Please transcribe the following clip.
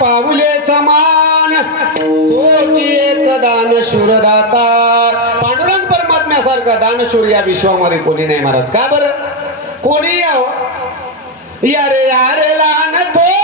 पाऊले समान तोची एक दानशूरदाता. पांडुरंग परमात्म्यासारखा दानशूर या विश्वामध्ये कोणी नाही महाराज. का बरं? कोणी या रे लहान तो